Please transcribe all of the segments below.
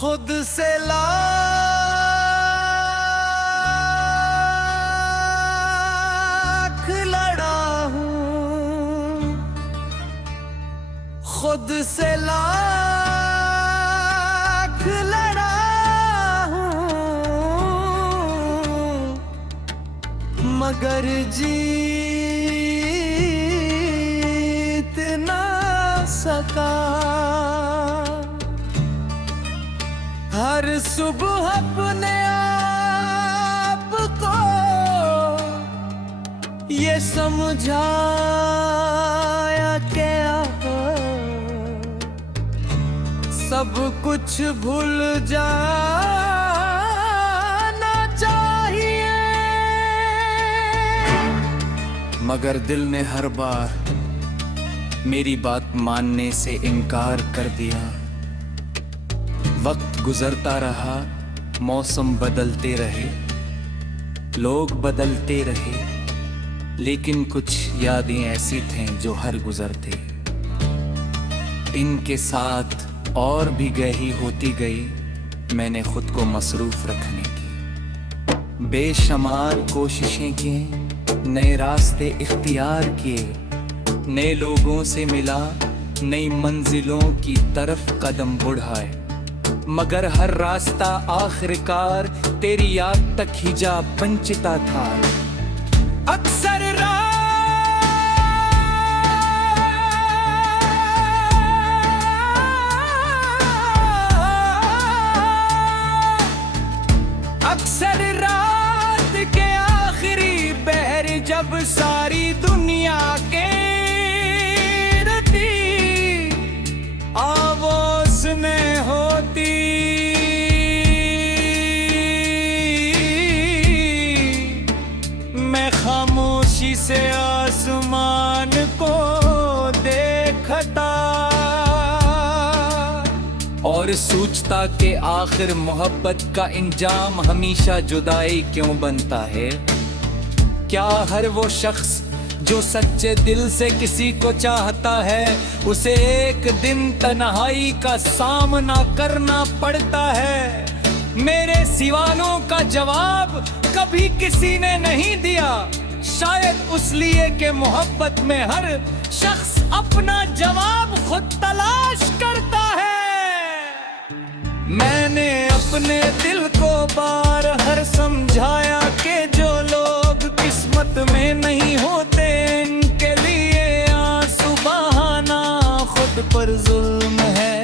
खुद से लाख लड़ा हूँ, खुद से लाख लड़ा हूँ, मगर जीत ना सका। हर सुबह अपने आप को ये समझाया क्या सब कुछ भूल जाना चाहिए, मगर दिल ने हर बार मेरी बात मानने से इनकार कर दिया। वक्त गुजरता रहा, मौसम बदलते रहे, लोग बदलते रहे, लेकिन कुछ यादें ऐसी थीं जो हर गुजरते। इनके साथ और भी गहरी होती गई मैंने खुद को मसरूफ रखने की। बेशुमार कोशिशें की, नए रास्ते इख्तियार किए, नए लोगों से मिला, नई मंजिलों की तरफ कदम बढ़ाए, मगर हर रास्ता आखिरकार तेरी याद तक ही जा पहुंचता था। अक्सर रात के आखिरी पहर जब सारी दुनिया के आवाज़ ने होती, मैं खामोशी से आसमान को देखता और सोचता कि आखिर मोहब्बत का इंजाम हमेशा जुदाई क्यों बनता है। क्या हर वो शख्स जो सच्चे दिल से किसी को चाहता है उसे एक दिन तन्हाई का सामना करना पड़ता है? मेरे सवालों का जवाब कभी किसी ने नहीं दिया, शायद इसलिए कि मोहब्बत में हर शख्स अपना जवाब खुद तलाश करता है। मैंने अपने दिल को बार हर समझाया कि जो लोग किस्मत में नहीं होते इनके लिए आंसू बहाना खुद पर जुल्म है,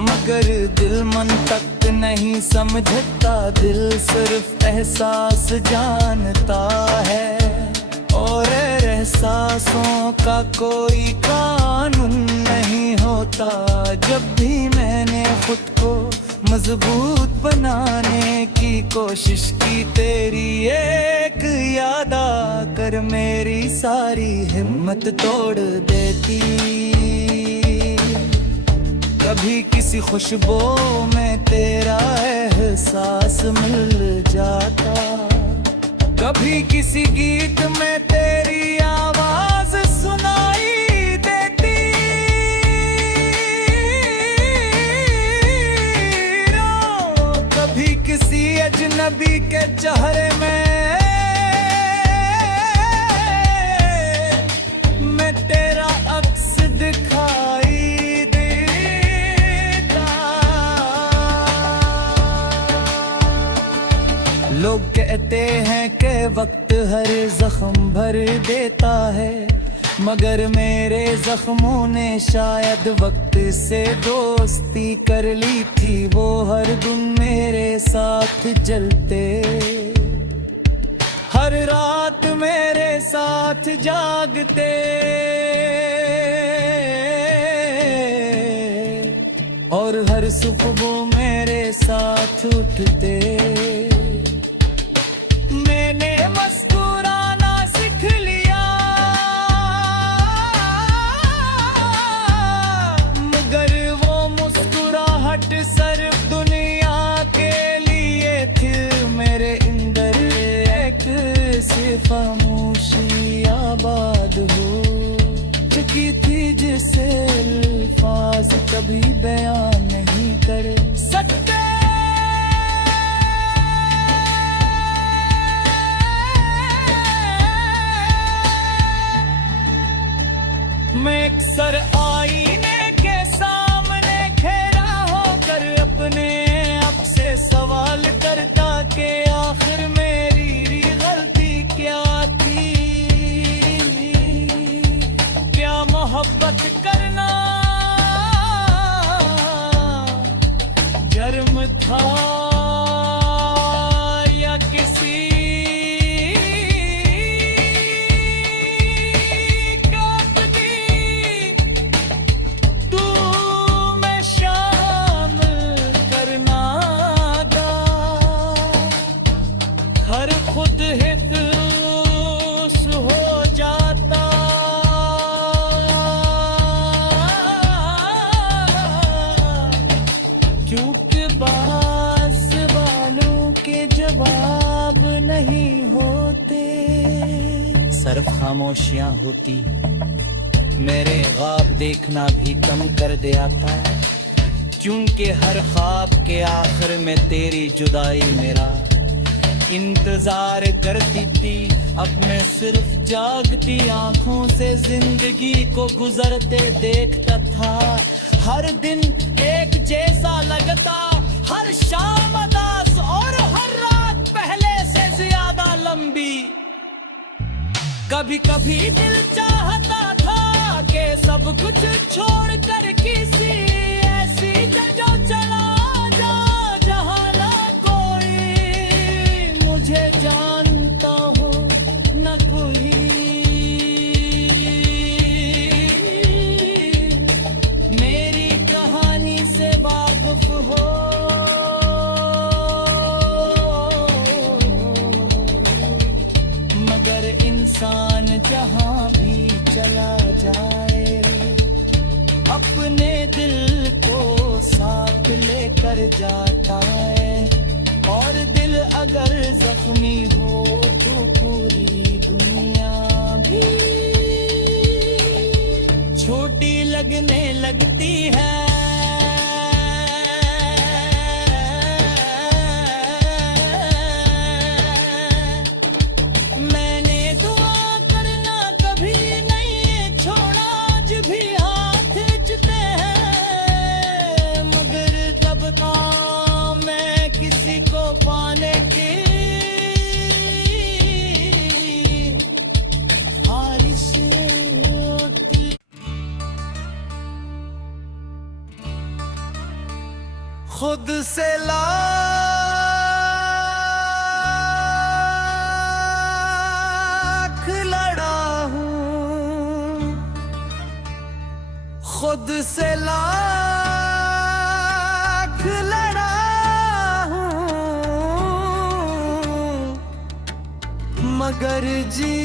मगर दिल मन तक नहीं समझता, दिल सिर्फ एहसास जानता है और एहसासों का कोई कानून नहीं होता। जब भी मैंने खुद को मजबूत बनाने की कोशिश की, तेरी एक याद आकर मेरी सारी हिम्मत तोड़ देती। कभी किसी खुशबू में तेरा एहसास मिल जाता, कभी किसी गीत में तेरी आवाज सुनाई देती। कभी किसी अजनबी के चेहरे में तेरा अक्स दिखाई देता। लोग कहते हैं कि वक्त हर जख्म भर देता है, मगर मेरे जख्मों ने शायद वक्त से दोस्ती कर ली थी। वो हर दिन मेरे साथ जलते, हर रात मेरे साथ जागते, और हर सुबह मेरे साथ उठते। मैंने मुस्कुराना सीख लिया, मगर वो मुस्कुराहट सिर्फ दुनिया के लिए थी। मेरे अंदर एक सी खामोशी आबाद हो की थी जिसे अल्फाज कभी बयान नहीं कर सकते। मैं अक्सर आईने के सामने खड़ा होकर अपने आप से सवाल करता कि आखिर मेरी गलती क्या थी। क्या मोहब्बत करना जर्म था या किसी खुद हितूस हो जाता। क्योंकि बास वालों के जवाब नहीं होते। सिर्फ खामोशियां होती, मेरे ख्वाब देखना भी कम कर दिया था। क्योंकि हर ख्वाब के आखिर में तेरी जुदाई मेरा इंतजार करती थी। अब मैं सिर्फ जागती आंखों से जिंदगी को गुजरते देखता था। हर दिन एक जैसा लगता, हर शाम अदास और हर रात पहले से ज्यादा लंबी। कभी कभी दिल चाहता था कि सब कुछ छोड़कर किसी ऐसी जगह चला जा जहां ना कोई मुझे जानता हो न कोई। मेरी कहानी से वाकिफ हो, मगर इंसान जहां भी चला जाए अपने दिल को साथ लेकर जाता है। और दिल अगर जख्मी हो तो पूरी दुनिया भी छोटी लगने लगती है। मैंने दुआ करना कभी नहीं छोड़ा, आज भी हाथ खींचते हैं। मगर जब मैं किसी को पाने की ख्वाहिश होती। खुद से लाख लड़ा हूँ, खुद से लाख लड़ा हूँ, मगर जीत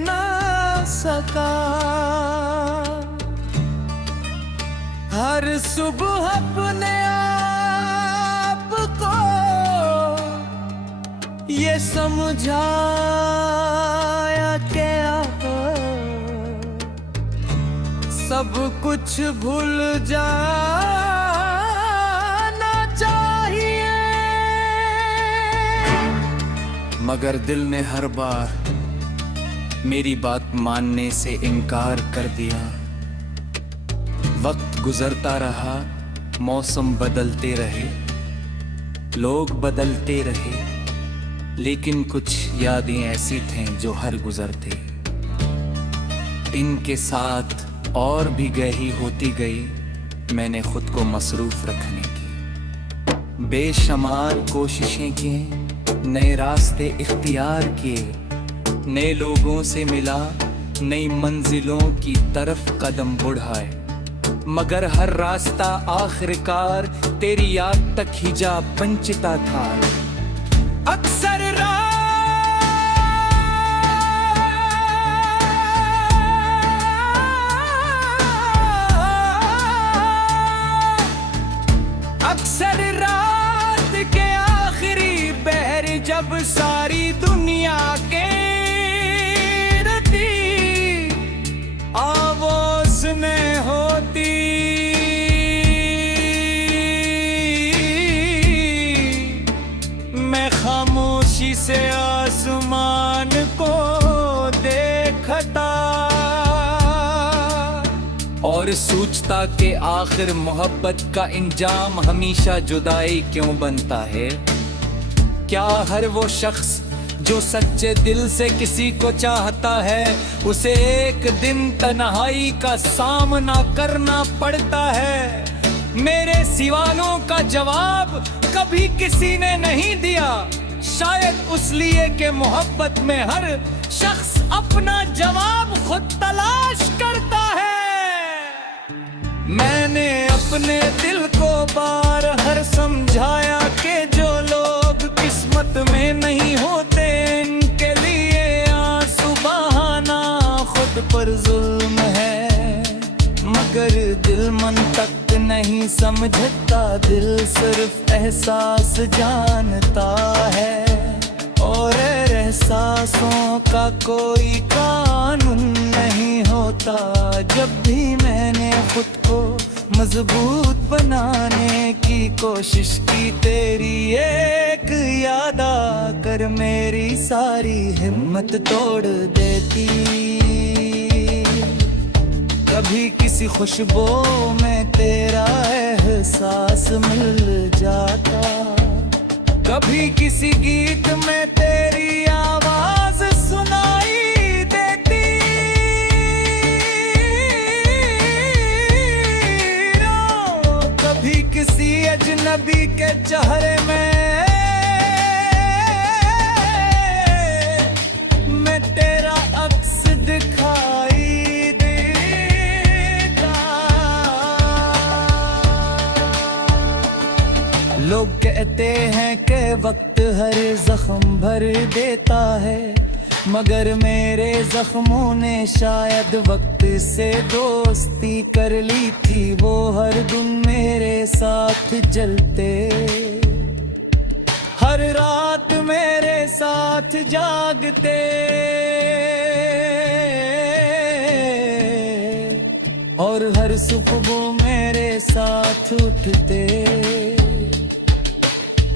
ना सका। हर सुबह अपने आप को ये समझाया कि सब कुछ भूल जाना चाहिए। मगर दिल ने हर बार मेरी बात मानने से इनकार कर दिया। वक्त गुजरता रहा, मौसम बदलते रहे, लोग बदलते रहे, लेकिन कुछ यादें ऐसी थीं जो हर गुजरते। इनके साथ और भी गहरी होती गई मैंने खुद को मसरूफ रखने की। बेशुमार कोशिशें की, नए रास्ते इख्तियार किए, नए लोगों से मिला, नई मंजिलों की तरफ कदम बढ़ाए। मगर हर रास्ता आखिरकार तेरी याद तक ही जा पहुंचता था। अक्सर रात के आखिरी पहर जब सारी दुनिया के हर सोचता के आखिर मोहब्बत का इंजाम हमेशा जुदाई क्यों बनता है। क्या हर वो शख्स जो सच्चे दिल से किसी को चाहता है उसे एक दिन तन्हाई का सामना करना पड़ता है। मेरे सवालों का जवाब कभी किसी ने नहीं दिया, शायद उसलिए कि मोहब्बत में हर शख्स अपना जवाब खुद तलाश करता है। मैंने अपने दिल को बार हर समझाया कि जो लोग किस्मत में नहीं होते इनके लिए आंसू बहाना खुद पर जुल्म है। मगर दिल मन तक नहीं समझता, दिल सिर्फ एहसास जानता है और एहसासों का कोई कानून नहीं होता। जब भी मैंने खुद को मजबूत बनाने की कोशिश की तेरी एक याद आकर मेरी सारी हिम्मत तोड़ देती। कभी किसी खुशबू में तेरा एहसास मिल जाता, कभी किसी गीत में तेरी आवाज सुनाई देती। कभी किसी अजनबी के चेहरे में मैं तेरा अक्स दिखाई देता। लोग कहते हैं कि वक्त हर जख्म भर देता है, मगर मेरे जख्मों ने शायद वक्त से दोस्ती कर ली थी। वो हर दिन मेरे साथ जलते, हर रात मेरे साथ जागते और हर सुबह मेरे साथ उठते।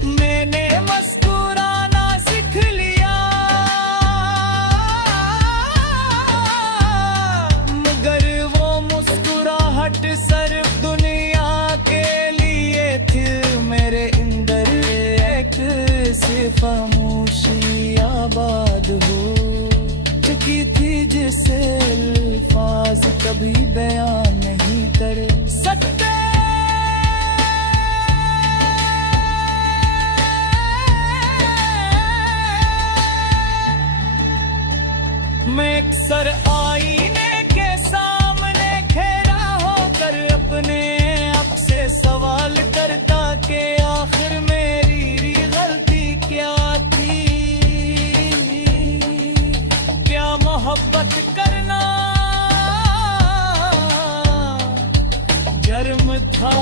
मैंने मुस्कुराना सीख लिया, मगर वो मुस्कुराहट सिर्फ दुनिया के लिए थी। मेरे अंदर एक सी खामोशी आबाद हो चुकी थी जिसे अल्फाज कभी बयान नहीं कर सकते। मैं अक्सर आईने के सामने खड़ा होकर अपने आप से सवाल करता कि आखिर मेरी गलती क्या थी। क्या मोहब्बत करना जर्म था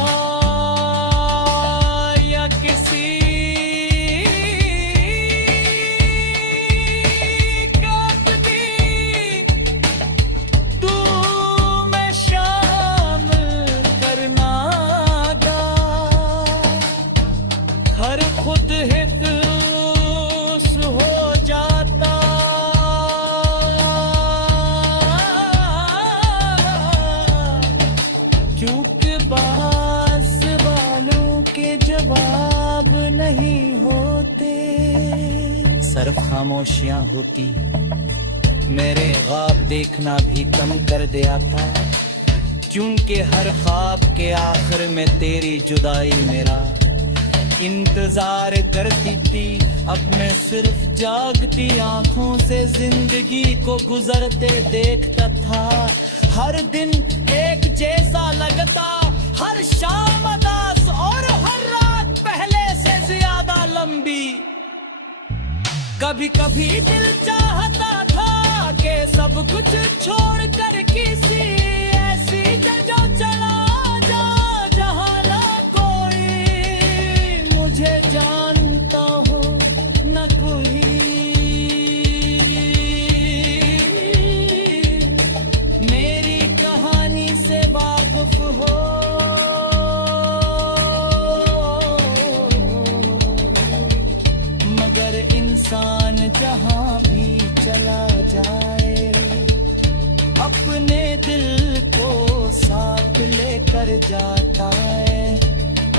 या किसी खुद हित हो जाता। क्योंकि बास वालों के जवाब नहीं होते, सिर्फ खामोशियां होती। मेरे ख्वाब देखना भी कम कर दिया था, क्योंकि हर ख्वाब के आखिर में तेरी जुदाई मेरा इंतजार करती थी। अब मैं सिर्फ जागती आंखों से जिंदगी को गुजरते देखता था। हर दिन एक जैसा लगता, हर शाम अदास और हर रात पहले से ज्यादा लंबी। कभी कभी दिल चाहता था कि सब कुछ छोड़कर किसी ऐसी जगह चला मुझे जानता हो न कोई। मेरी कहानी से वाकिफ हो, मगर इंसान जहां भी चला जाए अपने दिल को साथ लेकर जाता है।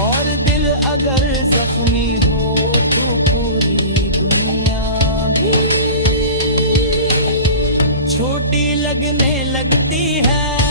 और दिल अगर जख्मी हो तो पूरी दुनिया भी छोटी लगने लगती है।